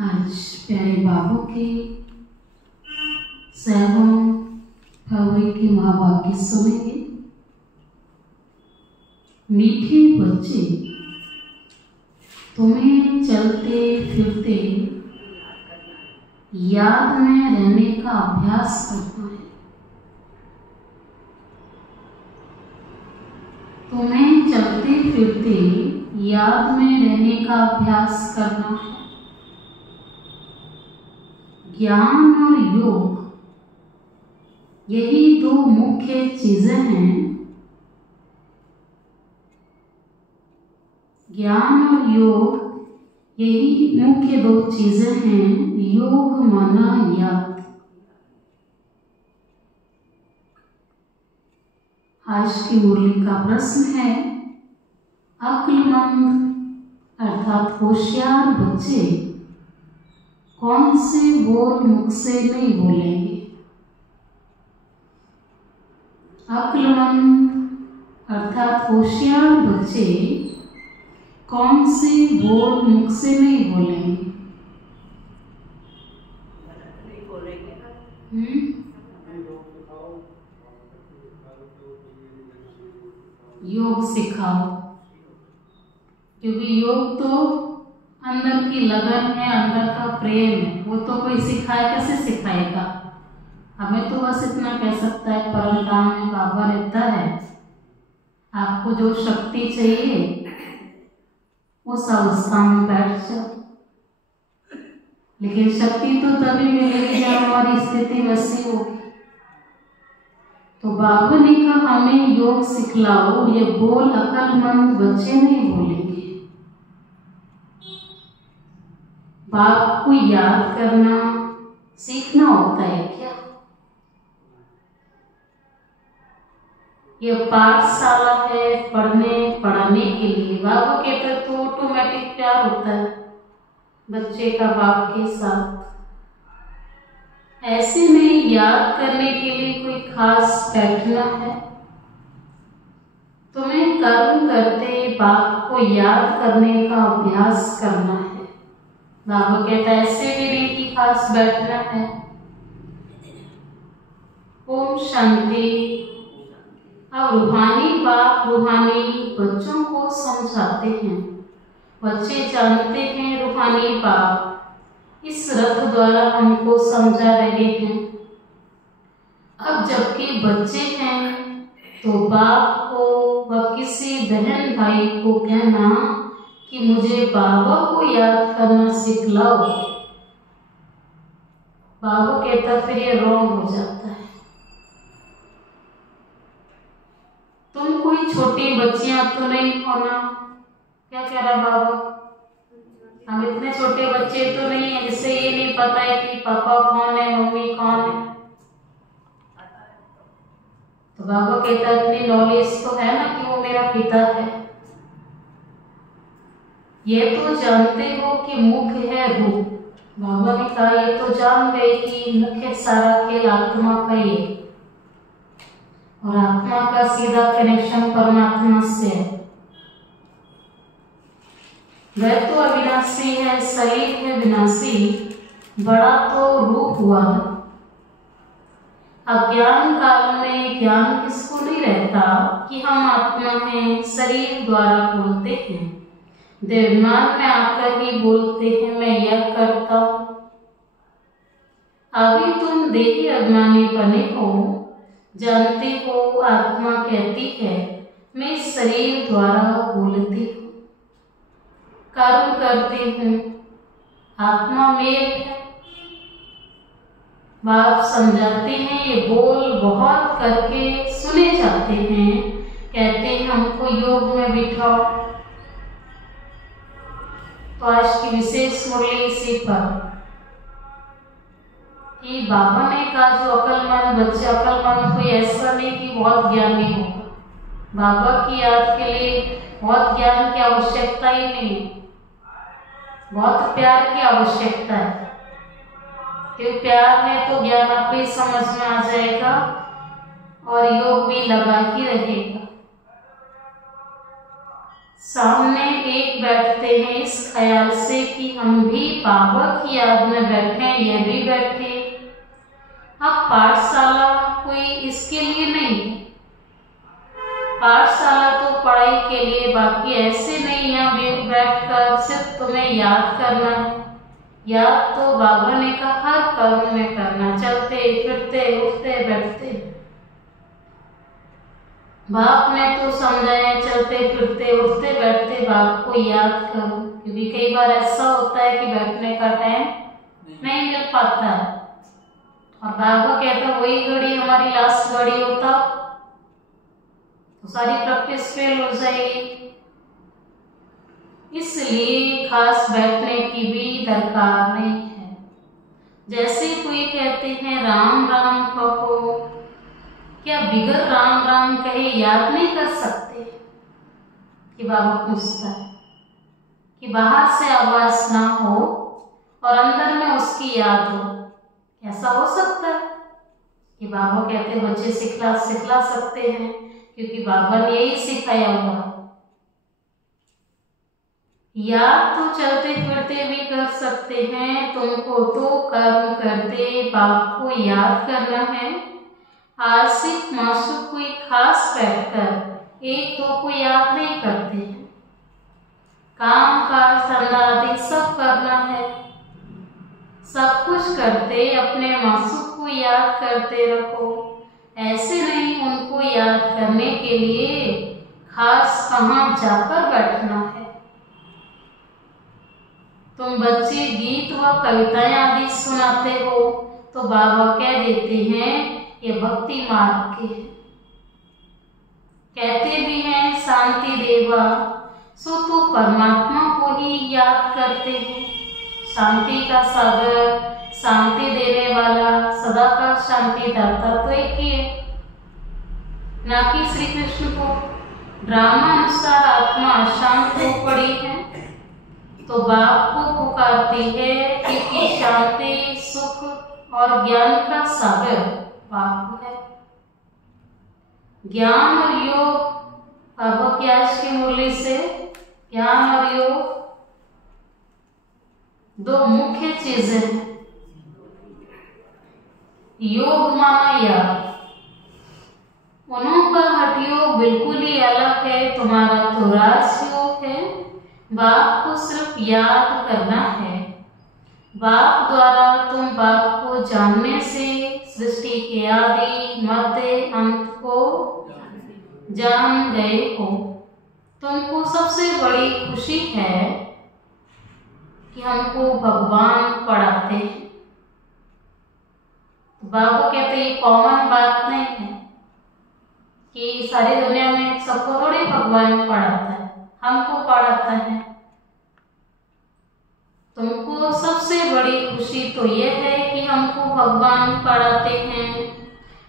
आज प्यारे बाबू के 7 फरवरी के महावाक्य सुनेंगे। मीठे बच्चे, तुम्हें चलते फिरते याद में रहने का अभ्यास करना है। तुम्हें चलते फिरते याद में रहने का अभ्यास करना है। ज्ञान और योग, यही 2 मुख्य चीजें हैं। ज्ञान और योग, यही मुख्य 2 चीजें हैं। योग माना याद। आज की मुरली का प्रश्न है, अक्लमंद अर्थात होशियार बच्चे कौन से बोल मुख से नहीं बोलेंगे। अक्लमंद अर्थात होशियार बच्चे कौन से बोल मुख से नहीं बोलेंगे। योग सिखाओ, क्योंकि योग तो अंदर की लगन है, अंदर का प्रेम है। वो तो कोई सिखाए, कैसे सिखाएगा। हमें तो बस इतना कह सकता है, परम धाम में बाबा रहता है, आपको जो शक्ति चाहिए उस अवस्था में बैठ जाओ। लेकिन शक्ति तो तभी मिलेगी जब हमारी स्थिति वैसी होगी। तो बाबा ने कहा हमें योग सिखलाओ, ये बोल अक्लमंद बच्चे नहीं बोलेंगे। बाप को याद करना सीखना होता है क्या? ये पाठशाला है पढ़ाने के लिए। बाबा कहते तो ऑटोमेटिक प्यार होता है बच्चे का बाप के साथ। ऐसे में याद करने के लिए कोई खास बैठना है। तुम्हें कर्म करते बाप को याद करने का अभ्यास करना है। बाबा कहता है ऐसे भी नहीं कि खास बैठना है। ओम शांति। अब रूहानी बाप रूहानी बच्चों को समझाते हैं। बच्चे जानते हैं रूहानी बाप इस रथ द्वारा हमको समझा रहे हैं। अब जबकि बच्चे हैं तो बाप को व किसी बहन भाई को कहना कि मुझे बाबा को याद करना सिखलाओ, बाबा कहता फिर ये रॉन्ग हो जाता है। तुम कोई छोटी बच्चियां तो नहीं हो ना। क्या कह रहा बाबा, हम इतने छोटे बच्चे तो नहीं है जिससे ये नहीं पता है कि पापा कौन है, मम्मी कौन है। तो बाबा कहता इतनी नॉलेज तो है ना कि वो मेरा पिता है। ये तो जानते हो कि मुख है रूप। बाबा ने कहा ये तो जान गए कि मुख्य सारा खेल आत्मा का ही है और आत्मा का सीधा कनेक्शन परमात्मा से है। वह तो अविनाशी है, शरीर है विनाशी, बड़ा तो रूप हुआ। अज्ञान काल में ज्ञान किसको नहीं रहता कि हम आत्मा हैं, शरीर द्वारा बोलते हैं। देवमान में आकर ही बोलते हैं मैं यह करता हूं। अभी तुम देही अभिमानी बने हो, जानते हो आत्मा कहती है मैं शरीर द्वारा बोलती हूँ, कर्म करती हूँ। आत्मा मेल है। बाप समझाते हैं ये बोल बहुत करके सुने जाते हैं। कहते हैं हमको योग में बिठाओ। तो आज की विशेष मुरली इसी पर कि बाबा ने कहा जो अक्लमंद बच्चे, अक्लमंद कोई ऐसा नहीं कि बहुत ज्ञानी हो। बाबा की याद के लिए बहुत ज्ञान की आवश्यकता ही नहीं, बहुत प्यार की आवश्यकता है। क्योंकि प्यार है तो ज्ञान आप ही समझ में आ जाएगा और योग भी लगा ही रहेगा। सामने एक बैठते हैं इस ख्याल से कि हम भी बाबा की याद में बैठे, ये भी बैठे। अब पाठशाला कोई इसके लिए नहीं है। पाठशाला तो पढ़ाई के लिए, बाकी ऐसे नहीं यहाँ बैठकर सिर्फ तुम्हें याद करना है। याद तो बाबा ने कहा हर कर्म में करना, चलते फिरते उठते बैठते। बाप ने तो समझाया चलते फिरते उठते बैठते बाप को याद करो, क्योंकि कई बार ऐसा होता है कि बैठने का टाइम नहीं मिल पाता है और बाबा कहता वही घड़ी हमारी लास्ट घड़ी होता तो सारी प्रैक्टिस फेल हो जाएगी। इसलिए खास बैठने की भी दरकार नहीं है। जैसे कोई कहते हैं राम राम कहो, क्या बिगर राम राम कहे याद नहीं कर सकते? कि बाबा पूछता है कि बाहर से आवाज ना हो और अंदर में उसकी याद हो, ऐसा हो सकता है? कि बाबा कहते बच्चे सिखला सकते हैं, क्योंकि बाबा ने यही सिखाया हुआ है। याद तो चलते फिरते भी कर सकते हैं, तुमको तो कर्म करते बाप को याद करना है। आशिक मासूक कोई खास बैठकर एक दो को याद नहीं करते हैं, काम काज धंधा आदि सब करना है। सब कुछ करते अपने मासूक को याद करते रहो। ऐसे नहीं उनको याद करने के लिए खास कहाँ जाकर बैठना है। तुम बच्चे गीत व कविताएं आदि सुनाते हो तो बाबा कह देते हैं ये भक्ति मार्ग के हैं। कहते भी हैं शांति देवा, सो तो परमात्मा को ही याद करते हैं। शांति का सागर, शांति देने वाला, सदा का शांति दाता तो एक ही है, ना कि श्री कृष्ण को। ड्रामा अनुसार आत्मा अशांत हो पड़ी है तो बाप को पुकारती है, क्योंकि शांति सुख और ज्ञान का सागर बाप है। ज्ञान और योग बाबा की आज की मुरली से ज्ञान और योग दो मुख्य चीजें हैं। योग माना याद, उन्हों का हठ योग बिल्कुल ही अलग है। तुम्हारा तो राजयोग है, बाप को सिर्फ याद करना है। बाप द्वारा तुम बाप को जानने से सृष्टि के आदि मध्य अंत को जान गए हो। तुमको सबसे बड़ी खुशी है कि हमको भगवान पढ़ाते हैं। बाबा कहते ये कॉमन बात नहीं है कि सारी दुनिया में सबको थोड़ी भगवान पढ़ाता है, हमको पढ़ाता है। तुमको सबसे बड़ी खुशी तो यह है कि हमको भगवान पढ़ाते हैं।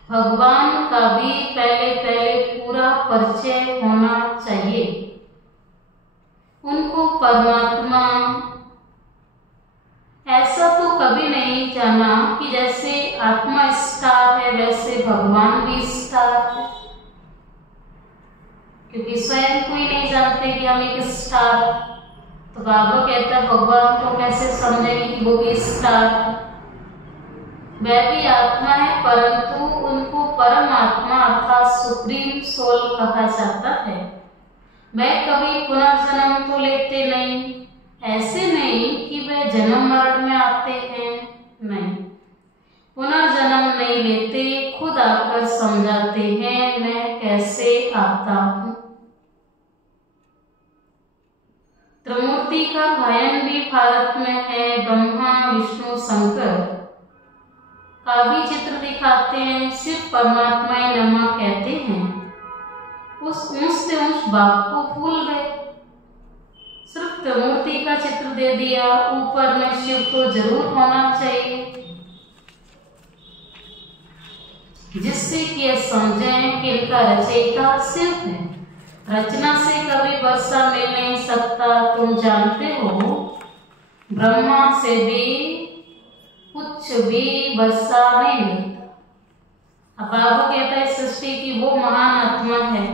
भगवान का भी पहले पूरा परिचय होना चाहिए। उनको परमात्मा ऐसा तो कभी नहीं जाना कि जैसे आत्मा स्टार है वैसे भगवान भी स्टार है, क्योंकि स्वयं कोई नहीं जानते कि हम एक स्टार। तो बाबा कहता है भगवान को कैसे समझेंगे कि वो भी स्टार है। वह भी आत्मा है, परंतु उनको परमात्मा अर्थात सुप्रीम सोल कहा जाता है। वह कभी पुनर्जन्म तो लेते नहीं, ऐसे नहीं कि वह जन्म मरण में आते हैं, नहीं, पुनर्जन्म नहीं लेते, खुद आकर समझाते हैं मैं कैसे आता हूँ। त्रिमूर्ति का गायन भी भारत में है। ब्रह्मा विष्णु शंकर का भी चित्र दिखाते हैं, सिर्फ परमात्मा नमः कहते हैं। उस ऊंच से ऊंच बाप को भूल गए, सिर्फ त्रिमूर्ति का चित्र दे दिया। ऊपर में शिव तो जरूर होना चाहिए, जिससे कि ये समझें कि इनका रचयिता शिव है। रचना से कभी वर्षा मिल नहीं सकता, तुम जानते हो। ब्रह्मा से भी कुछ भी वर्षा नहीं मिलता। अब बाबा कहता है सृष्टि की वो महान आत्मा है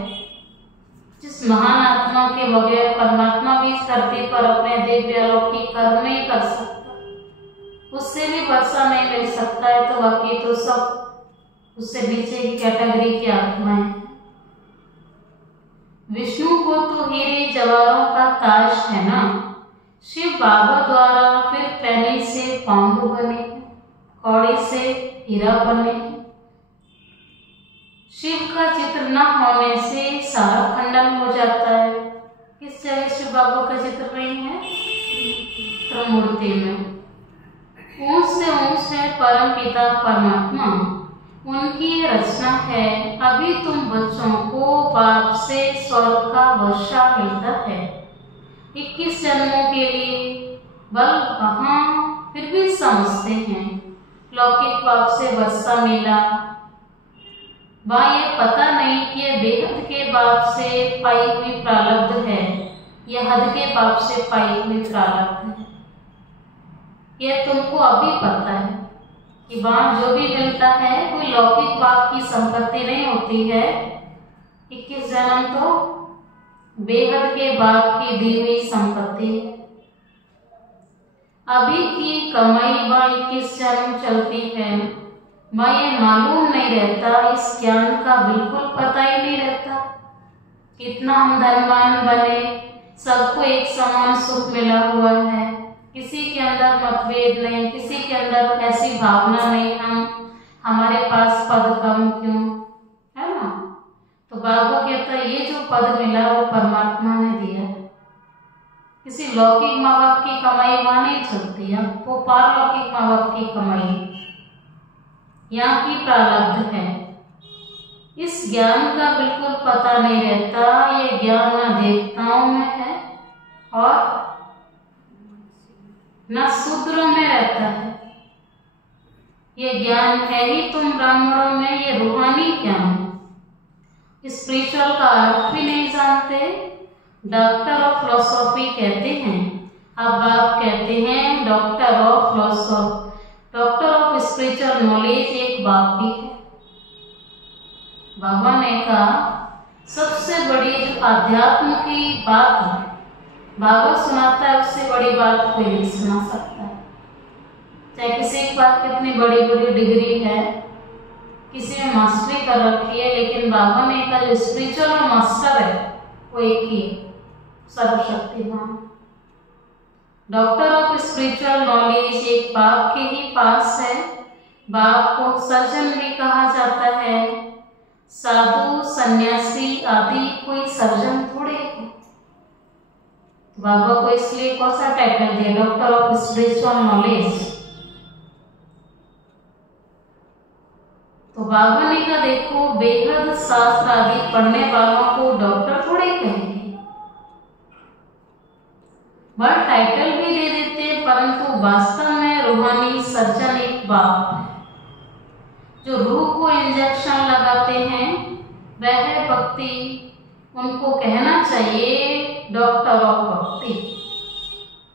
जिस इस महान आत्मा के बगैर परमात्मा भी इस धरती पर अपने दिव्य अलौकिक कर्म नहीं कर सकता, उससे भी वर्षा नहीं मिल सकता है, तो बाकी तो सब उससे नीचे की कैटेगरी की आत्माएं हैं। विष्णु को तो हीरे जवाहरों का ताज है ना, शिव बाबा द्वारा फिर पैनी से पांडु बने, कौड़ी से हीरा बने। शिव का चित्र न होने से सारा खंडन हो जाता है। किस जगह शिव बाबा का चित्र नहीं है? त्रिमूर्ति में। ऊंच से ऊंच है परम पिता परमात्मा, उनकी रचना है। अभी तुम बच्चों को बाप से स्वर्ग का वर्षा मिलता है 21 जन्मों के लिए, बल कहाँ फिर भी समझते हैं लौकिक बाप से वर्षा मिला। वहाँ ये पता नहीं कि ये बेहद के बाप से पाई हुई प्रारब्ध है, यह हद के बाप से पाई हुई प्रारब्ध है। यह तुमको अभी पता है कि वहाँ जो भी मिलता है कोई लौकिक बाप की संपत्ति नहीं होती है। 21 जन्म तो बेहद के बाप की दी हुई संपत्ति है। अभी की कमाई व 21 जन्म चलती है, मैं ये मालूम नहीं रहता, इस ज्ञान का बिल्कुल पता ही नहीं रहता। कितना हम धनवान बने, सबको एक समान सुख मिला हुआ है, किसी के अंदर मतभेद नहीं, किसी के अंदर ऐसी भावना नहीं हम हमारे पास पद कम क्यों, है ना। तो बाबा कहता है ये जो पद मिला वो परमात्मा ने दिया है। किसी लौकिक माँ बाप की कमाई वहां नहीं चलती है, वो पारलौकिक माँ बाप की कमाई यहाँ की प्रारब्ध है। इस ज्ञान का बिल्कुल पता नहीं रहता। ये ज्ञान न देवताओं में है और न शूद्रों में रहता है। ये ज्ञान है ही तुम ब्राह्मणों में, ये रूहानी ज्ञान है। स्पिरिचुअल का अर्थ भी नहीं जानते। डॉक्टर ऑफ फिलोसॉफी कहते हैं, अब आप कहते हैं doctor of philosophy, doctor of spiritual knowledge एक बाप भी है। बाबा ने कहा सबसे बड़ी जो आध्यात्म की बात है बाबा सुनाता है, उससे बड़ी बात कोई नहीं सुना सकता। चाहे किसी के पास कितनी बड़ी बड़ी डिग्री है, किसी में मास्टरी कर रखी है, लेकिन बाबा ने कहा जो स्पिरिचुअल और मास्टर है वो एक ही है, सर्वशक्तिमान। डॉक्टर ऑफ स्पिरिचुअल नॉलेज एक बाप के ही पास है। बाप को सर्जन भी कहा जाता है। साधु सन्यासी आदि कोई सर्जन थोड़े है। बाबा को इसलिए कौन सा टाइटल दिया? Doctor of spiritual knowledge. तो बाबा ने कहा देखो बेहद शास्त्र आदि पढ़ने वालों को डॉक्टर थोड़े कहेंगे, बड़ा टाइटल भी दे देते हैं, परंतु वास्तव में रूहानी सर्जन एक बाप है। जो रूह को इंजेक्शन लगाते हैं वह भक्ति, उनको कहना चाहिए डॉक्टर ऑफ भक्ति।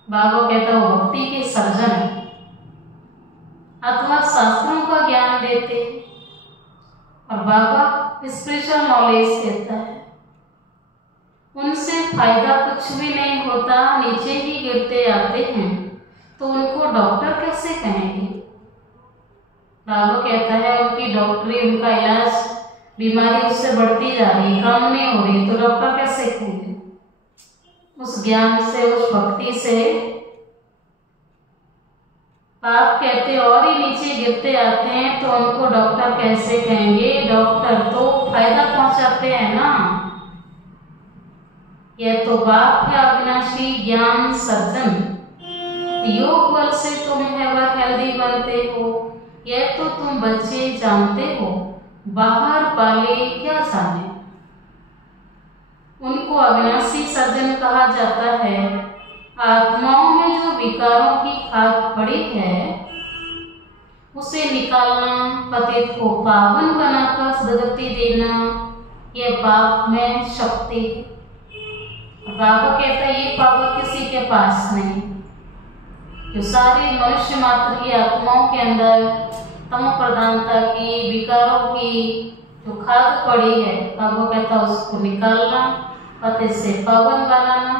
बाबा कहता है भक्ति के सर्जन है, अथवा शास्त्रों का ज्ञान देते हैं। और बाबा स्पिरिचुअल नॉलेज देता है। उनसे फायदा कुछ भी नहीं होता, नीचे ही गिरते आते हैं, तो उनको डॉक्टर कैसे कहेंगे? बाबा कहता है उनकी डॉक्टरी, उनका इलाज, बीमारी उससे बढ़ती जा रही, कम नहीं हो रही, तो डॉक्टर कैसे कहेंगे? उस ज्ञान से, उस भक्ति से आप कहते और ही नीचे गिरते आते हैं, तो उनको डॉक्टर कैसे कहेंगे? डॉक्टर तो फायदा पहुंचाते हैं ना। यह तो बाप है अविनाशी ज्ञान सर्जन। योग बल से तुम एवर हेल्दी बनते हो, यह तो तुम बच्चे जानते हो, बाहर वाले क्या जाने। उनको अविनाशी सर्जन कहा जाता है। आत्माओं में जो विकारों की खाद पड़ी है उसे निकालना, पतित को पावन बनाकर सदगति देना, यह बाप में शक्ति है। बाबा कहता है ये पावर किसी के पास नहीं। जो सारे मनुष्य मात्र की आत्माओं के अंदर तम प्रधानता की, विकारों की जो खाद पड़ी है, बाबा कहता है उसको निकालना, पति से पवन बनाना,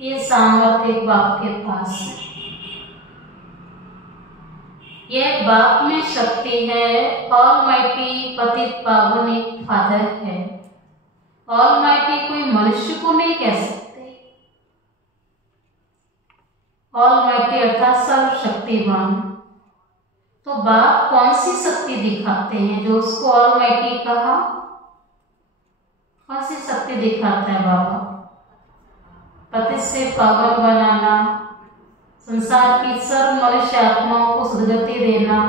ये सामर्थ्य एक बाप के पास है। यह बाप में शक्ति है। ऑलमाइटी पतित पावन एक फादर है। ऑलमाइटी कोई मनुष्य को नहीं कह सकते। ऑलमाइटी अर्थात सर्वशक्तिमान। तो बाप कौन सी शक्ति दिखाते हैं जो उसको ऑलमाइटी कहा? कौन सी शक्ति दिखाता है बाबा? पति से पावन बनाना, संसार की सर्व मनुष्य आत्माओं को सद्गति देना,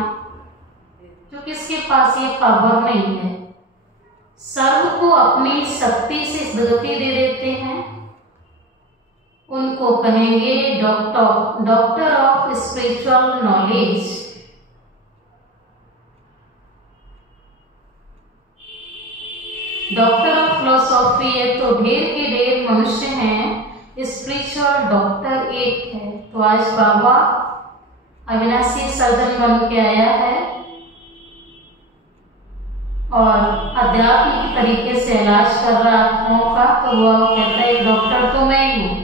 जो किसके पास ये पावर नहीं है। सर्व को अपनी शक्ति से सद्गति दे देते हैं, उनको कहेंगे doctor of spiritual knowledge. Doctor of philosophy है तो ढेर के ढेर मनुष्य हैं, स्पिरिचुअल डॉक्टर एक है। तो आज बाबा अविनाशी सर्जन बन के आया है और अध्यात्म की तरीके से इलाज कर रहा आत्माओं का। तो वो कहता है डॉक्टर तो मैं ही हूँ।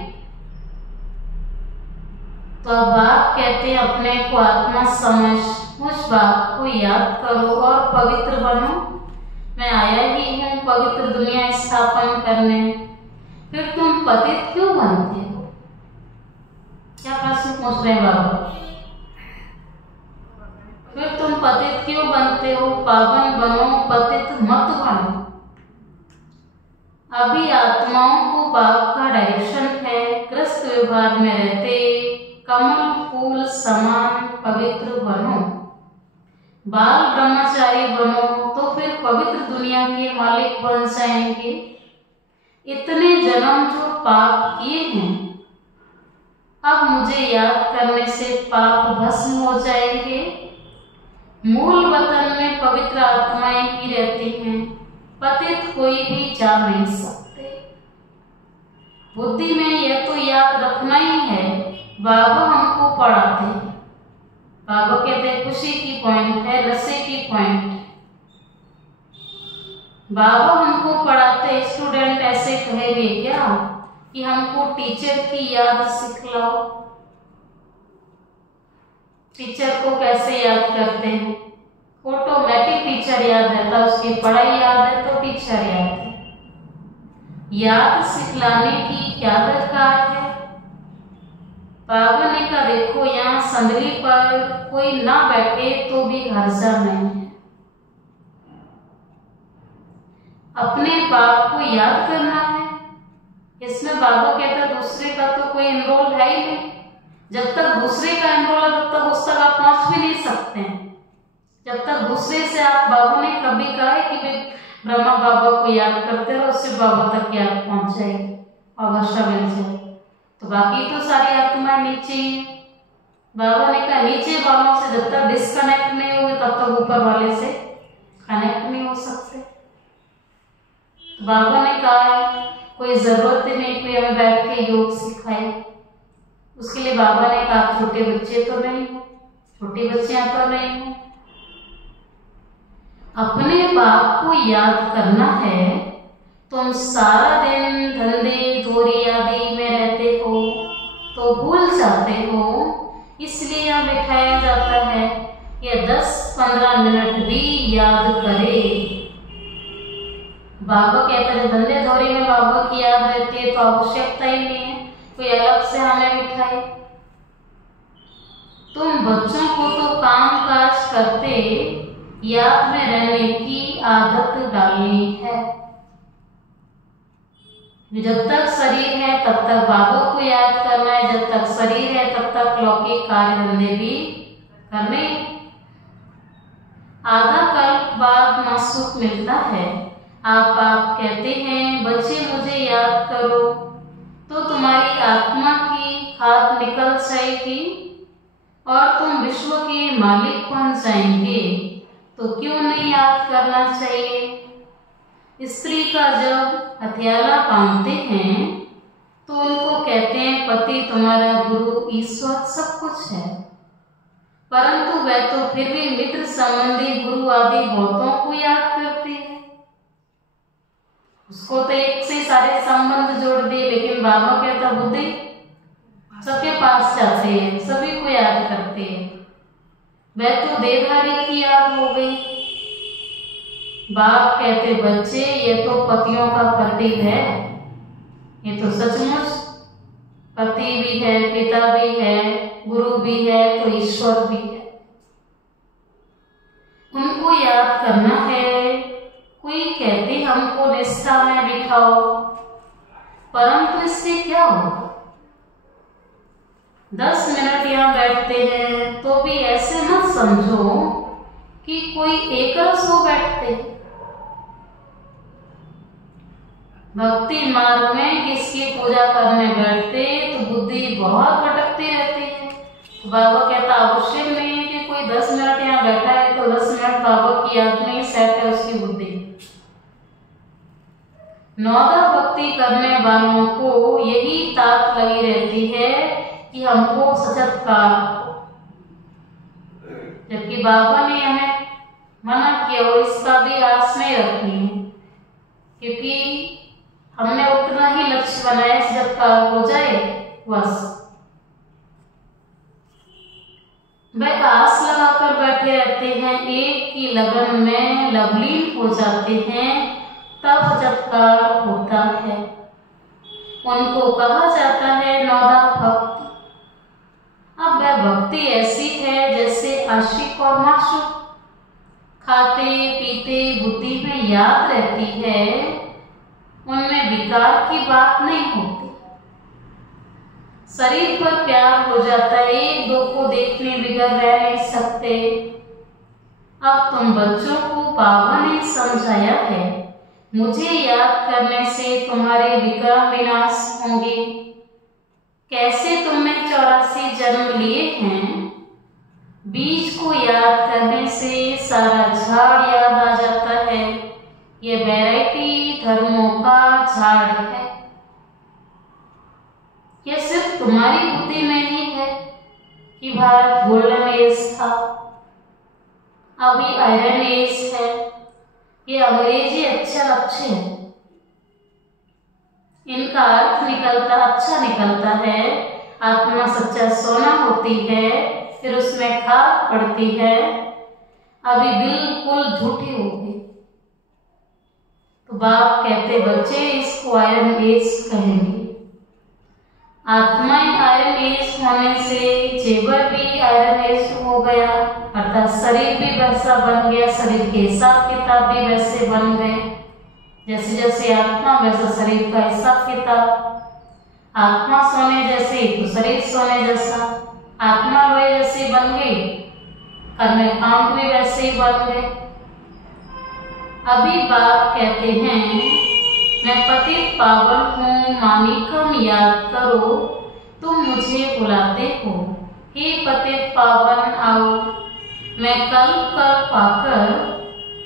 तो अब आप कहते हैं अपने को आत्मा समझ, उस बात को याद करो और पवित्र बनो। मैं आया ही हूँ पवित्र दुनिया स्थापन करने। फिर तुम पतित क्यों बनते हो? क्या प्रश्न पूछ रहे हैं बाबा? फिर तुम पतित क्यों बनते हो? पावन बनो, पतित मत बनो। अभी आत्माओं को बाप का डायरेक्शन है, ग्रस्त व्यवहार में रहते कमल फूल समान पवित्र बनो। बाल ब्रह्मचारी बनो तो फिर पवित्र दुनिया के मालिक बन जाएंगे। इतने जन्म जो पाप किए हैं, अब मुझे याद करने से पाप भस्म हो जाएंगे। मूल वतन में पवित्र आत्माएं ही रहती हैं, पतित कोई भी जा नहीं सकते। बुद्धि में यह तो याद रखना ही है, बाबा हमको पढ़ाते हैं। बाबा कहते हैं खुशी की पॉइंट है, नशे की पॉइंट। बाबा हमको पढ़ाते, स्टूडेंट ऐसे कहेंगे क्या कि हमको टीचर की याद सिखलाओ। टीचर को कैसे याद करते हैं? ऑटोमेटिक टीचर याद रहता है, उसकी पढ़ाई याद है तो टीचर याद है। याद सिखलाने की क्या दरकार है? बाबा ने कहा देखो यहाँ संदली पर कोई ना बैठे तो भी हर्जा नहीं है। अपने बाप को याद करना है। इसमें बाबा कहता दूसरे का तो कोई एनरोल है ही नहीं। जब तक दूसरे का एनरोल है तब तक उस तक आप पहुंच भी नहीं सकते हैं। जब तक दूसरे से आप, बाबा ने कभी कहा है कि ब्रह्मा बाबा को याद करते रहो, उससे बाबा तक याद पहुंच जाएगी और वर्षा मिल जाए। तो बाकी तो सारी आत्माएं नीचे ही है। बाबा ने कहा नीचे वालों से जब तक डिस्कनेक्ट नहीं होंगे तब तक ऊपर वाले से कनेक्ट नहीं हो सकते। तो बाबा ने कहा कोई जरूरत नहीं कोई हमें बैठ के योग सिखाए। उसके लिए बाबा ने कहा छोटे बच्चे तो नहीं हो, छोटी बच्चियां तो नहीं हो। अपने बाप को याद करना है। तुम सारा दिन धंधे धोरी आदि में रहते हो तो भूल जाते हो, इसलिए यहाँ बिठाया जाता है कि 10-15 मिनट भी याद करे। बाबा कहते हैं धंधे धोरी में बाबा की याद रहती है तो आवश्यकता ही नहीं है कोई अलग से हमें बिठाए। तुम बच्चों को तो काम काज करते याद में रहने की आदत डालनी है। जब तक शरीर है तब तक बाबा को याद करना है, जब तक शरीर है तब तक लौकिक कार्य धंधे भी करने। आधा कल्प बाद ना सुख मिलता है। आप कहते हैं बच्चे मुझे याद करो, तो तुम्हारी आत्मा की खाद निकल जाएगी और तुम विश्व के मालिक बन जाएंगे। तो क्यों नहीं याद करना चाहिए? स्त्री का जब हथियाला बांधते हैं तो उनको कहते हैं पति तुम्हारा गुरु ईश्वर सब कुछ है, परंतु वह तो फिर भी मित्र संबंधी गुरु आदि बहुतों को याद करते हैं। उसको तो एक से सारे संबंध जोड़ दिए, लेकिन बाबा कहता बुद्धि सबके पास जाते हैं, सभी को याद करते हैं। वह तो देहधारी की याद हो गई। बाप कहते बच्चे ये तो पतियों का प्रतीक है, ये तो सचमुच पति भी है, पिता भी है, गुरु भी है, तो ईश्वर भी है। उनको याद करना है। कोई कहते हमको निष्ठा में बिठाओ, परंतु इससे क्या होगा? 10 मिनट यहाँ बैठते हैं तो भी ऐसे मत समझो कि कोई एकरस हो बैठते। भक्ति मार्ग में किसकी पूजा करने बैठते तो बुद्धि बहुत भटकती रहती है। तो बाबा कहता आवश्यक नहीं है कि कोई 10 मिनट यहाँ बैठा है तो 10 मिनट बाबा की याद में ही सेट है उसकी बुद्धि। नौदा भक्ति करने वालों को यही ताक लगी रहती है कि हमको सचत्कार हो, जबकि बाबा ने हमें मना किया और इसका भी आस में रखनी है, क्योंकि हमने उतना ही लक्ष्य बनाया सचत्कार हो जाए बस। वह आस लगाकर बैठे रहते हैं, एक की लगन में लवलीन हो जाते हैं, तब सचत्कार होता है। उनको कहा जाता है नौदा भक्त। अब वह भक्ति ऐसी है जैसे आशिक और माशूक, खाते पीते बुद्धि में याद रहती है, उनमें विकार की बात नहीं होती। शरीर पर प्यार हो जाता है, एक दो को देखने बिगड़ रह नहीं सकते। अब तुम बच्चों को बाबा ने समझाया है, मुझे याद करने से तुम्हारे विकार विनाश होंगे। कैसे तुमने 84 जन्म लिए हैं, बीज को याद करने से सारा झाड़ याद आ जाता है। ये वैरायटी धर्मों का झाड़ है। यह सिर्फ तुम्हारी बुद्धि में ही है कि भारत गोल्डन एज था, अभी आयरन एज है। ये अंग्रेजी अक्षर अच्छे हैं, इनका अर्थ निकलता अच्छा निकलता है। आत्मा सच्चा सोना होती है, फिर उसमें खाद पड़ती है, अभी बिल्कुल झूठी होगी। तो बाप कहते बच्चे इसको आयरन एज कहेंगे। आत्माएं आयरन एज होने से जेवर भी आयरन एज हो गया, अर्थात शरीर भी वैसा बन गया, शरीर के हिसाब किताब भी वैसे बन गए। जैसे जैसे आत्मा वैसा शरीर का हिसाब किताब, आत्मा सोने जैसे तो शरीर सोने जैसा, आत्मा लोहे जैसे बन गई, कर्म कांड भी वैसे ही बन गए। अभी बाप कहते हैं मैं पतित पावन हूँ, मानिकम याद करो, तुम मुझे बुलाते हो, हे पतित पावन आओ। मैं कल कल पाकर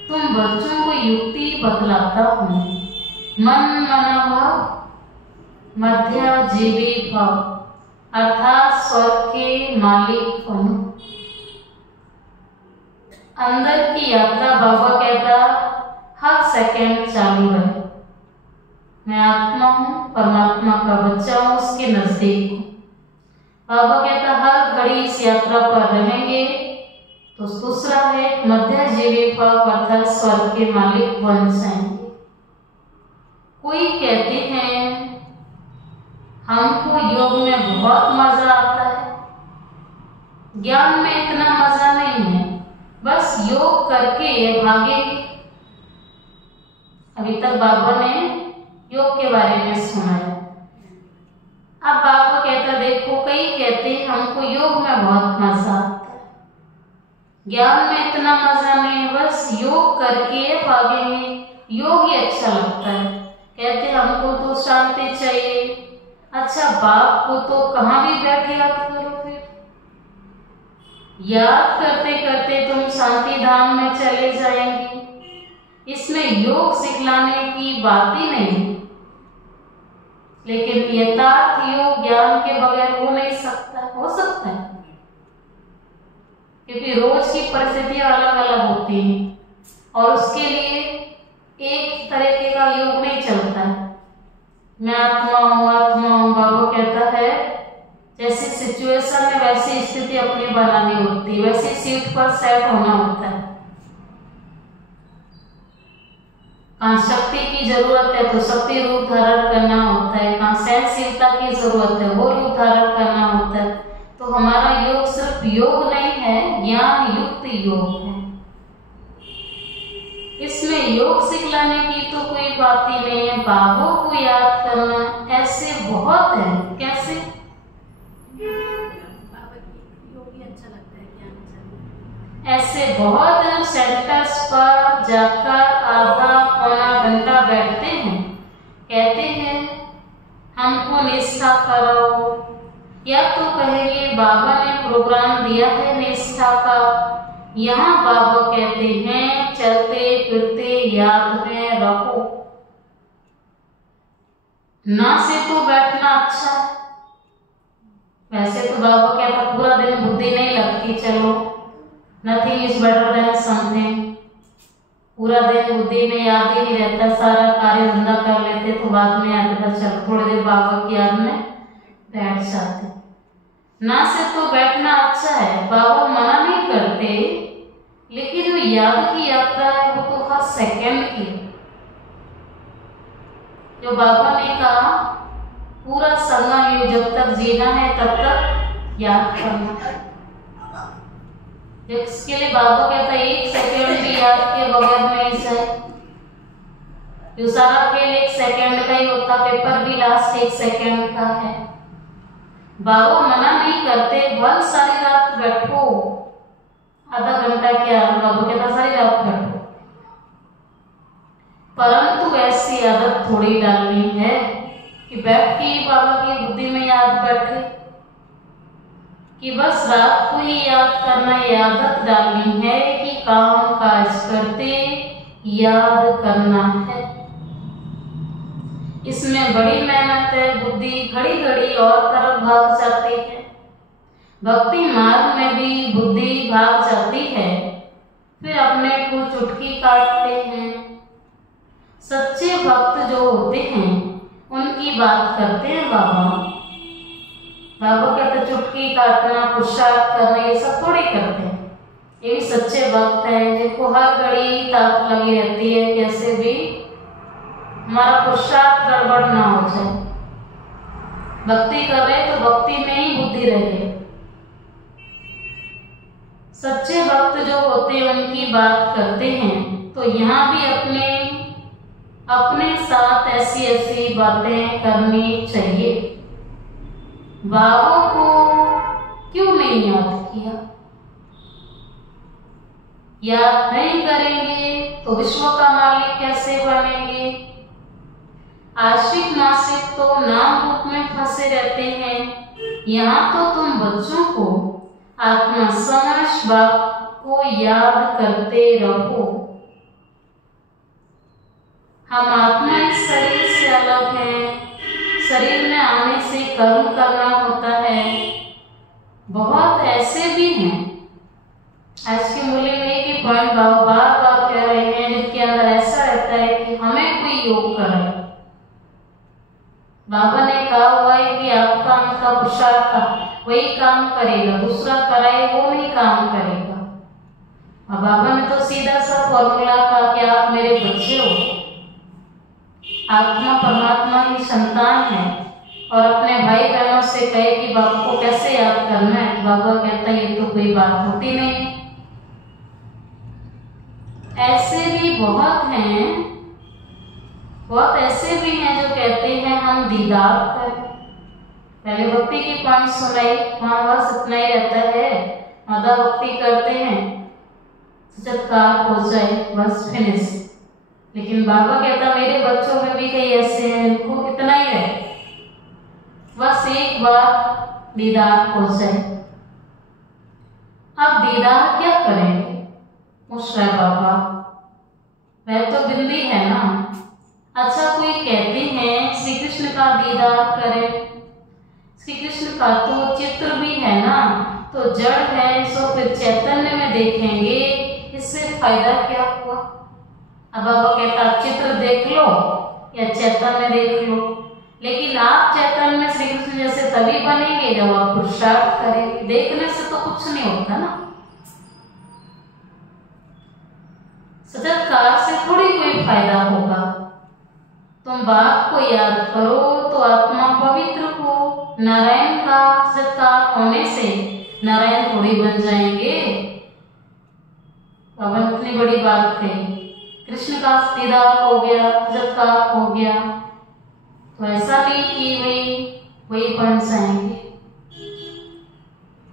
तुम बच्चों को युक्ति बतलाता हूँ। मन मना भाव, मध्य जीवी भाव, अर्थात स्वर्ग के मालिक बनो। अंदर की यात्रा बाबा कहता हर सेकंड चालू रहे। मैं आत्मा हूँ, परमात्मा का बच्चा हूँ, उसके नजदीक हूँ। बाबा कहता हर घड़ी इस यात्रा पर रहेंगे। तो दूसरा है मध्य जीवी भाव, अर्थात स्वर्ग के मालिक बन जाएंगे। कोई कहते हैं हमको योग में बहुत मजा आता है, ज्ञान में इतना मजा नहीं है, बस योग करके भागेंगे। अभी तक बाबा ने योग के बारे में सुना है। अब बाबा कहता देखो कई कहते हैं हमको योग में बहुत मजा आता है, ज्ञान में इतना मजा नहीं, बस योग करके भागेंगे, योग ही अच्छा लगता है। कहते हमको तो शांति चाहिए। अच्छा बाप को तो कहाँ भी बैठे याद करो, फिर याद करते करते तुम शांति धाम में चले जाएंगे। इसमें योग सिखलाने की बात ही नहीं, लेकिन यथार्थ योग ज्ञान के बगैर हो नहीं सकता। हो सकता है क्योंकि रोज की परिस्थितियां अलग अलग होती हैं और उसके लिए एक तरीके का योग नहीं चलता है। मैं आत्मा हूँ बाबा कहता है जैसी सिचुएशन में वैसी स्थिति अपनी बनानी होती है, वैसी सीट पर सेट होना होता है। कहाँ शक्ति की जरूरत है तो शक्ति रूप धारण करना होता है, कहाँ सहनशीलता की जरूरत है वो रूप धारण करना होता है। तो हमारा योग सिर्फ योग नहीं है, ज्ञान युक्त योग है। इसमें योग सिखलाने की तो कोई बात ही नहीं है। बाबों को याद करना ऐसे बहुत है। कैसे? ऐसे बहुत सेंटर्स पर जाकर आधा पौना घंटा बैठते हैं, कहते हैं हमको निष्ठा कराओ, या तो कहेंगे बाबा ने प्रोग्राम दिया है निष्ठा का। यहाँ बाबा कहते हैं चलते फिरते याद में रखो। ना से तो बैठना अच्छा है। वैसे तो बाबा कहता पूरा दिन बुद्धि नहीं लगती, चलो nothing is better than something. पूरा दिन बुद्धि में याद ही नहीं रहता, सारा कार्य धंधा कर लेते तो बाद में याद आता चल थोड़ी देर बाबा की याद में बैठ जाते। ना से तो बैठना अच्छा है, बाबा मना नहीं करते, लेकिन जो याद की यात्रा है वो तो हर सेकंड की। जो बाबा ने कहा पूरा संगम युग जब तक जीना है तब तक याद करना। जिसके लिए बाबा कहता है एक सेकंड भी याद के बगैर नहीं जाए। जो सारा खेल एक सेकंड का ही होता, पेपर भी लास्ट एक सेकंड का है। बाबा मना नहीं करते, भल सारी रात बैठो, आधा घंटा क्या, बाबा कहता सारी रात बैठो, परंतु ऐसी आदत थोड़ी डालनी है कि बैठ के ही बाबा की बुद्धि में याद बैठे, कि बस रात को ही याद करना। ये आदत डालनी है कि काम काज करते याद करना है। इसमें बड़ी मेहनत है, बुद्धि घड़ी घड़ी और तरफ भाग जाती है। भक्ति मार्ग में भी बुद्धि भाग जाती है, फिर अपने को चुटकी काटते हैं। सच्चे भक्त जो होते हैं उनकी बात करते हैं बाबा। बाबा कहते चुटकी काटना, पुरुषार्थ करना ये सब थोड़ी करते हैं। ये भी सच्चे भक्त हैं जिनको हर घड़ी ताक लगी रहती है कैसे भी हमारा पुरुषार्थ गड़बड़ ना हो जाए। भक्ति कर रहे तो भक्ति में ही बुद्धि रहे। सच्चे भक्त जो होते हैं उनकी बात करते हैं। तो यहाँ भी अपने साथ ऐसी ऐसी बातें करनी चाहिए। बाबा को क्यों नहीं याद किया? याद नहीं करेंगे तो विश्व का मालिक कैसे बनेंगे? आशिक नासिक तो नाम रूप में फंसे रहते हैं। यहाँ तो तुम बच्चों को आत्मा समझ बाप को याद करते रहो। हम आत्मा इस शरीर से अलग हैं। शरीर में आने से कर्म करना होता है। बहुत ऐसे भी हैं, आज की मूल्य में एक ही पॉइंट बाबा बार बार कह रहे हैं जिनके अंदर ऐसा रहता है कि हमें कोई योग करे। बाबा ने कहा हुआ है कि आपका उनका पुरुषार्थ वही काम करेगा, दूसरा कराए वो नहीं काम करेगा। और बाबा ने तो सीधा सा फॉर्मूला कहा कि आप मेरे बच्चे हो, आत्मा परमात्मा की संतान है। और अपने भाई बहनों से कहे कि बाबा को कैसे याद करना है, बाबा कहता है ये तो कोई बात होती नहीं। ऐसे भी बहुत हैं, बहुत ऐसे भी हैं जो कहते हैं हम दीदार करें। पहले भक्ति की पॉइंट सुनाई, वहां बस इतना ही रहता है, आधा भक्ति करते हैं, सचत्कार हो जाए, बस फिनिश। लेकिन बाबा कहता मेरे बच्चों में भी कई ऐसे हैं जिनको इतना ही है, बस एक बार दीदार हो जाए। अब दीदार क्या करेंगे? पूछ रहा बाबा। वह तो बिंदी है ना। अच्छा, कोई कहते हैं श्री कृष्ण का दीदार करें। श्री कृष्ण का तो चित्र भी है ना, तो जड़ है, सो फिर चैतन्य में देखेंगे, इससे फायदा क्या हुआ? अब बाबा कहता चित्र देख लो या चैतन्य देख लो, लेकिन आप चैतन्य में श्री कृष्ण जैसे तभी बनेंगे जब आप पुरुषार्थ करेंगे। देखने से तो कुछ नहीं होता ना, सजगकार से थोड़ी कोई फायदा होगा। तुम बाप को याद करो तो आत्मा पवित्र हो। नारायण का सजगकार होने से नारायण थोड़ी बन जाएंगे। बाबा ने इतनी बड़ी बात कही, कृष्ण का दीदार हो गया, सजगकार हो गया, तो ऐसा नहीं कि वही बन जाएंगे।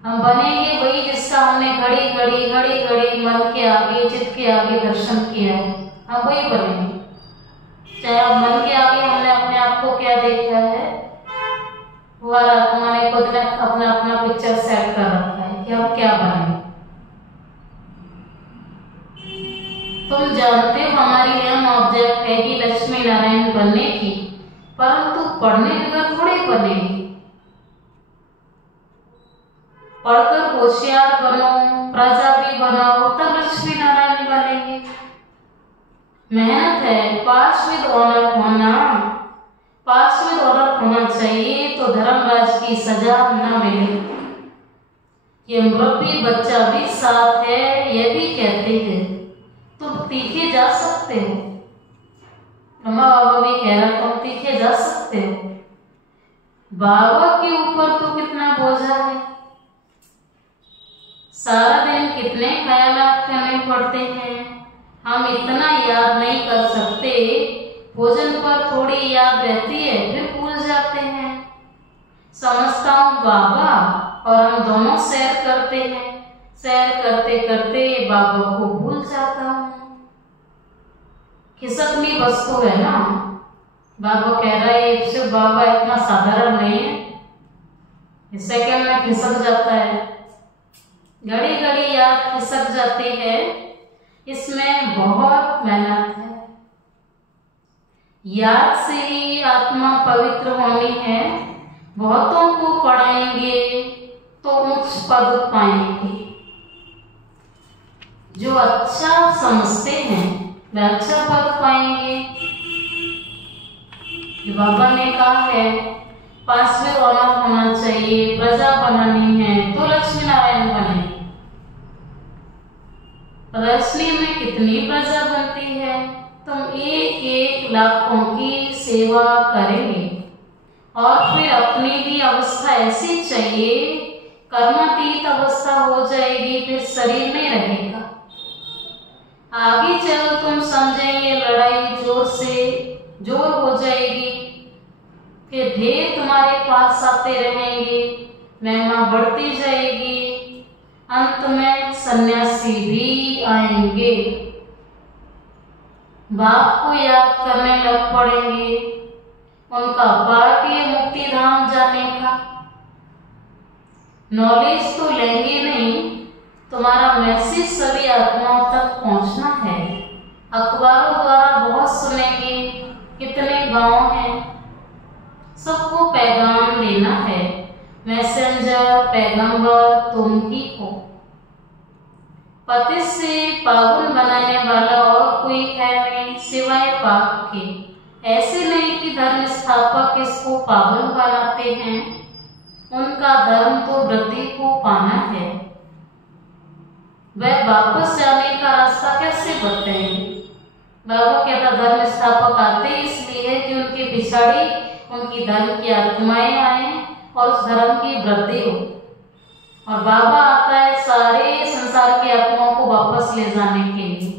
हम बनेंगे वही जिसका हमने घड़ी घड़ी मन के आगे, चित्त के आगे दर्शन किया है, हम वही बनेंगे। चाहे अब मन के आगे हमने अपने आप को क्या देखा है, वो आत्मा ने खुद ने अपना अपना पिक्चर सेट कर रखा है कि हम क्या बने। तुम जानते हो हमारी यह ऑब्जेक्ट है कि लक्ष्मी नारायण बनने की, परंतु पढ़ने बगैर थोड़ी बनेगी। पढ़कर होशियार बनो, प्रजा भी बनाओ, तब लक्ष्मी नारायण बनेंगे। मेहनत है, पास विद ऑनर होना चाहिए तो धर्मराज की सजा न मिले। ये मुरब्बी बच्चा भी साथ है, यह भी कहते हैं तुम तीखे जा सकते हो। ब्रह्मा बाबा भी कह रहा तुम तीखे जा सकते हो। बाबा के ऊपर तो कितना बोझा है, सारा दिन कितने ख्यालात करने पड़ते हैं, हम इतना याद नहीं कर सकते। भोजन पर थोड़ी याद रहती है, फिर भूल जाते हैं। समझता हूँ बाबा और हम दोनों सैर करते हैं, सैर करते करते बाबा को भूल जाता हूँ। खिसकनी वस्तु है ना, बाबा कह रहा है सिर्फ बाबा इतना साधारण नहीं है, सेकंड में खिसक जाता है, घड़ी घड़ी याद खिसक जाती है। इसमें बहुत मेहनत है। याद से ही आत्मा पवित्र होनी है। बहुतों को पढ़ाएंगे तो उच्च पद पाएंगे। जो अच्छा समझते हैं वे अच्छा पद पाएंगे। जो बाबा ने कहा है पांचवें ऑनर होना चाहिए, प्रजा बनानी है तो लक्ष्मी नारायण बने। असली में कितनी प्रजा बनती है, तुम एक एक लाखों की सेवा करेंगे और फिर अपनी भी अवस्था ऐसी चाहिए, कर्मातीत अवस्था हो जाएगी, फिर शरीर नहीं रहेगा। आगे चल तुम समझेंगे लड़ाई जोर हो जाएगी, फिर ढेर तुम्हारे पास आते रहेंगे, महिमा बढ़ती जाएगी, अंत में सन्यासी भी आएंगे। बाप को याद करने लग पड़ेंगे, उनका पार्ट ये मुक्ति धाम जाने का। नॉलेज तो लेंगे नहीं, तुम्हारा मैसेज सभी आत्माओं तक पहुंचना है। अखबारों द्वारा बहुत सुनेंगे, कितने गांव हैं, सबको पैगाम देना है। मैसेंजर पैगंबर तुम ही हो। पति से पावन बनाने वाला और कोई है नहीं सिवाय पाप के। ऐसे नहीं कि धर्म स्थापक इसको पावन बनाते हैं, उनका धर्म तो वृद्धि को पाना है। वह वापस जाने का रास्ता कैसे बताएंगे? बाबा कहता धर्म स्थापक आते इसलिए कि उनके पिछाड़ी उनकी धर्म की आत्माएं आए और उस धर्म की वृद्धि हो। और बाबा आता है सारे संसार की आत्माओं को वापस ले जाने के लिए।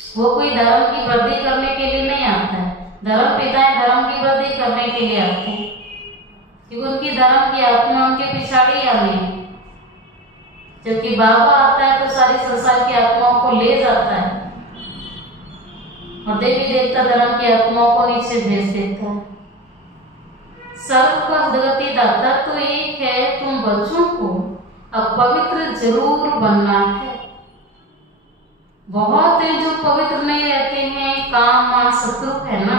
वो कोई धर्म की वृद्धि करने के लिए नहीं आता है, धर्म पिताएं धर्म की वृद्धि करने के लिए आते हैं, क्योंकि उनकी धर्म की आत्मा उनके पिछाड़ी आ गई है। जबकि बाबा आता है तो सारी संसार की आत्माओं को ले जाता है और देवी देवता धर्म की आत्माओं को नीचे भेज देता है। सर्व का गति दाता तो एक है, तुम बच्चों को अब पवित्र जरूर बनना है। बहुत है जो पवित्र नहीं रहते हैं, काम मान शत्रु है ना।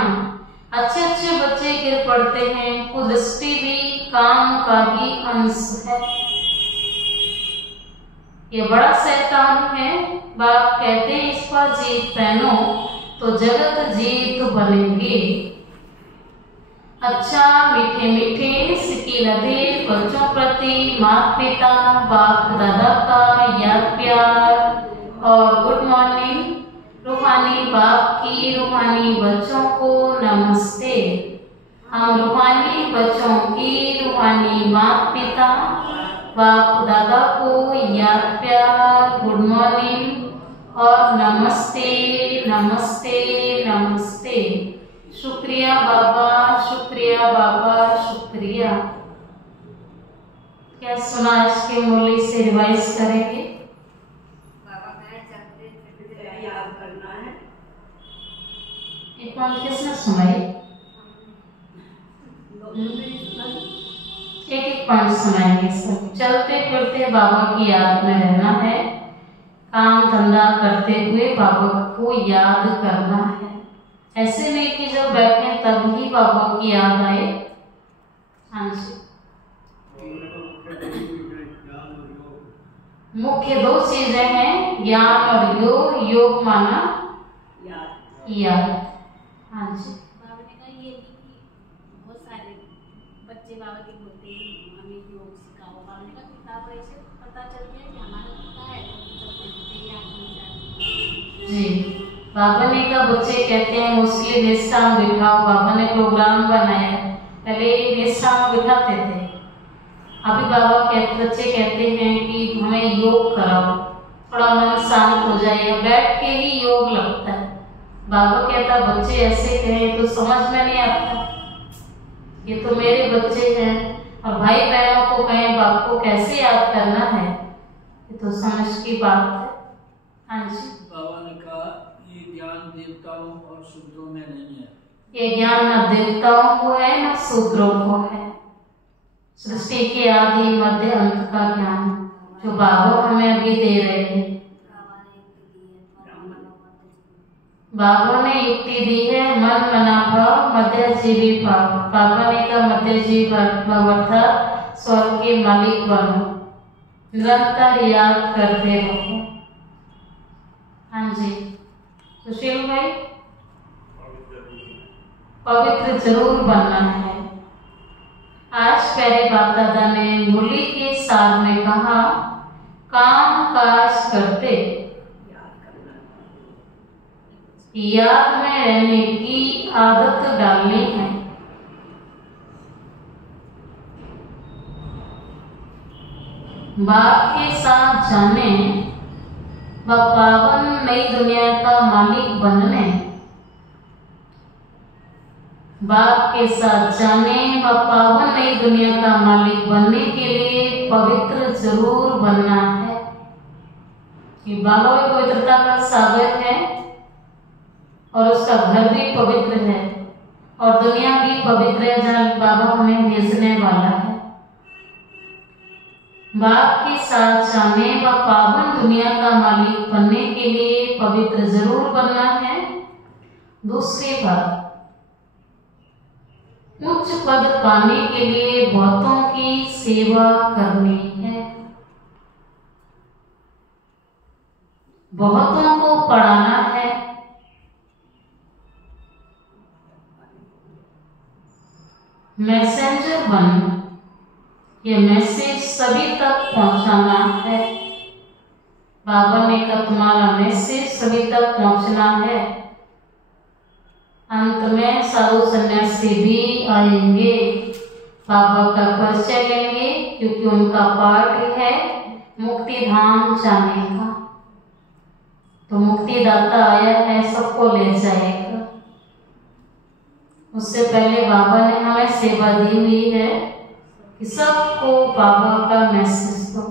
अच्छे अच्छे बच्चे गिर पड़ते हैं, कुदृष्टि भी काम का ही अंश है। ये बड़ा शैतान है। बाप कहते हैं इस पर जीत पहनो, तो जगत जीत बनेंगे। अच्छा मीठे मीठे सिक्की लधे बच्चों प्रति माता पिता बाप दादा का याद प्यार और गुड मॉर्निंग। रूहानी बाप की रूहानी बच्चों को नमस्ते। हम रूहानी बच्चों की रूहानी माता पिता बाप दादा को याद प्यार गुड मॉर्निंग और नमस्ते नमस्ते नमस्ते। शुक्रिया बाबा, शुक्रिया बाबा, शुक्रिया। क्या सुना इसके मुरली से रिवाइज करेंगे? याद करना है। एक बार किसने सुनाई? एक एक पॉइंट सुनाएंगे सब। चलते फिरते बाबा की याद में रहना है। काम धंधा करते हुए बाबा को याद करना है। ऐसे नहीं कि जब बैठे तब ही बाबा की याद आए। हाँ जी। मुख्य दो चीजें हैं, ज्ञान और योग। योग माना याद। हाँ जी। बाबा ने कहा ये भी कि बहुत सारे बच्चे बाबा के बोलते हैं हमें योग सिखाओ। बाबा ने कहा किताब ऐसे पता चल गया कि हमारा पता है चलते याद नहीं जाती। जी। बाबा ने कहा बच्चे कहते हैं मुस्लिम निशान बिठाओ। बाबा ने प्रोग्राम बनाया। पहले निशान बिठाते थे, अभी बाबा बच्चे कहते हैं कि हमें योग कराओ, थोड़ा मन शांत हो जाए। बैठ के ही योग लगता है। बाबा कहता बच्चे ऐसे कहें तो समझ में नहीं आता, ये तो मेरे बच्चे हैं। और भाई बहनों को कहें बाप को कैसे याद करना है, ये तो समझ की बात है। हाँ जी। बाबा ने कहा ये ज्ञान देवताओं और शूद्रों में नहीं है। ये ज्ञान न देवताओं को है न शूद्रों को है। सृष्टि के आदि मध्य अंत का ज्ञान जो बाबा हमें अभी दे रहे हैं। बाबा ने युक्ति दी है मन मना भाव मध्य जीवी भाव। बाबा ने कहा मध्य जीवी भाव अर्थात स्वर्ग के मालिक बनो, निरंतर याद करते रहो। हाँ जी सुशील भाई, पवित्र जरूर बनना है। आज प्यारे बाप दादा ने मुरली के साथ में कहा काम काज करते याद में रहने की आदत डालनी है। बाप के साथ जाने व पावन नई दुनिया का मालिक बनने, बाप के साथ जाने व पावन नई दुनिया का मालिक बनने के लिए पवित्र जरूर बनना है। कि बाबा भी पवित्रता का सागर है और उसका घर भी पवित्र है और दुनिया भी पवित्र है जहाँ बाबा हमें भेजने वाला है। बाप के साथ जाने व पावन दुनिया का मालिक बनने के लिए पवित्र जरूर बनना है। दूसरी बात, उच्च पद पाने के लिए बहुतों की सेवा करनी है। बहुतों को पढ़ाना है। मैसेंजर बन, ये मैसेज सभी तक पहुंचाना है। बाबा ने कहा तुम्हारा मैसेज सभी तक पहुंचना है। अंत में साधु सन्यासी भी आएंगे, बाबा का परिचय लेंगे क्योंकि उनका पाठ है मुक्ति धाम जाने का। तो मुक्तिदाता आया है, सबको ले जाएगा। उससे पहले बाबा ने हमें सेवा दी हुई है कि सबको बाबा का मैसेज दो।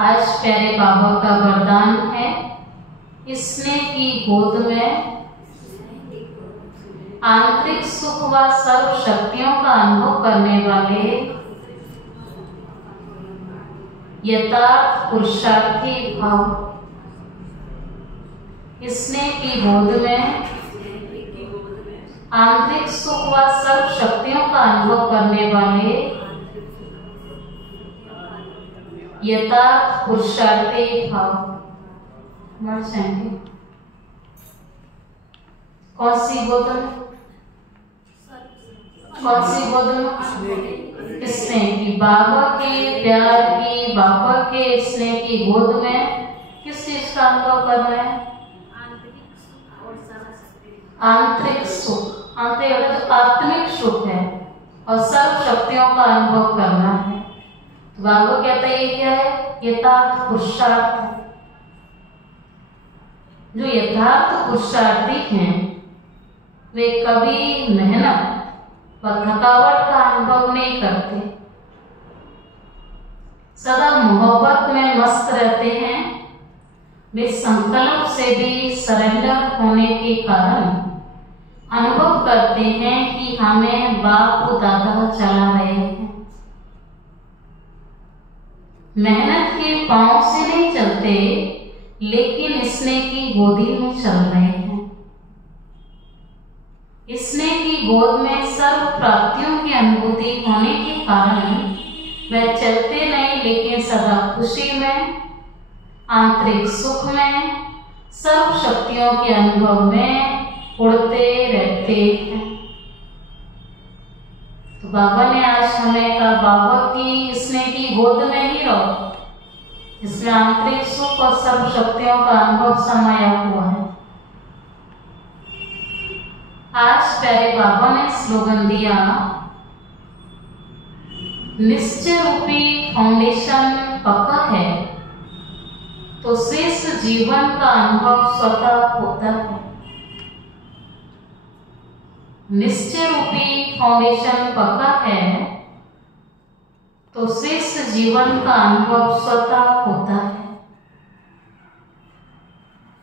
आज प्यारे बाबा का वरदान है इसने की गोद में आंतरिक सुख व सर्व शक्तियों का अनुभव करने वाले यथार्थ पुरुषार्थी भाव। इसने की गोद में आंतरिक सुख व सर्व शक्तियों का अनुभव करने वाले यथार्थ पुरुषार्थी भाव। मर जाएंगे। कौन सी गोद में? कौन सी गोद में? स्नेह की, बाबा के प्यार की, बाबा के स्नेह की गोद में किस चीज का अनुभव कर रहे हैं? आंतरिक सुख, आंतरिक आत्मिक सुख है और सर्व शक्तियों का अनुभव करना है। तो बाबा कहता है ये क्या है? यथार्थ पुरुषार्थ है। जो यथार्थ पुरुषार्थी हैं वे कभी मेहनत व थकावट का अनुभव नहीं करते, सदा मोहब्बत में मस्त रहते हैं। वे संकल्प से भी सरेंडर होने के कारण अनुभव करते हैं कि हमें बाप दादा चला रहे हैं। मेहनत के पांव से नहीं चलते, लेकिन स्नेह की गोदी में चल रहे हैं। स्नेह की गोद में सर्व प्राप्तियों की अनुभूति होने के कारण वह चलते नहीं, लेकिन सदा खुशी में, आंतरिक सुख में, सर्व शक्तियों के अनुभव में उड़ते रहते हैं। तो बाबा ने आज हमें कहा बाबा की स्नेह की गोद में ही रहो, इसमें आंतरिक सुख और सर्व शक्तियों का अनुभव समाया हुआ है। आज प्यारे बाबा ने स्लोगन दिया, निश्चय रूपी फाउंडेशन पक्का है तो शेष जीवन का अनुभव स्वतः होता है। निश्चय रूपी फाउंडेशन पक्का है तो शेष जीवन का अनुभव स्वतः होता है।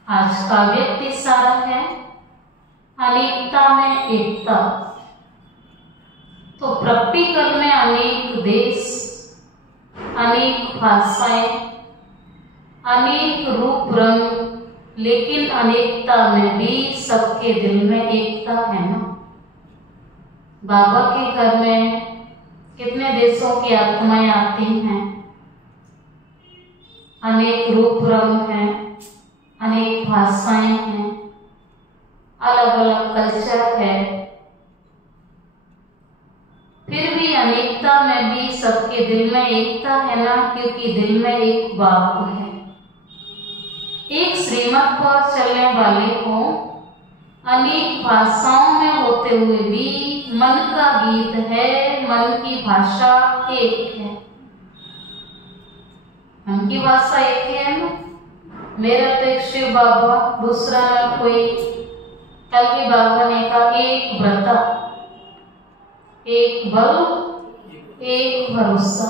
आज का व्यक्ति सारा है अनेकता में एकता। तो प्रैक्टिकल में अनेक देश, अनेक भाषाएं, अनेक रूप रंग, लेकिन अनेकता में भी सबके दिल में एकता है ना। बाबा के घर में कितने देशों की आत्माएं आती हैं, अनेक रूप रंग हैं, अनेक भाषाएं हैं, अलग अलग कल्चर है, फिर भी अनेकता में भी सबके दिल में एकता है ना, क्योंकि दिल में एक बाप है। एक श्रीमत पर चलने वाले को अनेक भाषाओं में होते हुए भी मन का गीत है, मन की भाषा एक है। मन की भाषा एक है ना। मेरा तो एक शिव बाबा, दूसरा न कोई। कल के बाबा ने कहा एक व्रता, एक बल, एक भरोसा।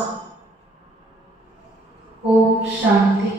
ओम शांति।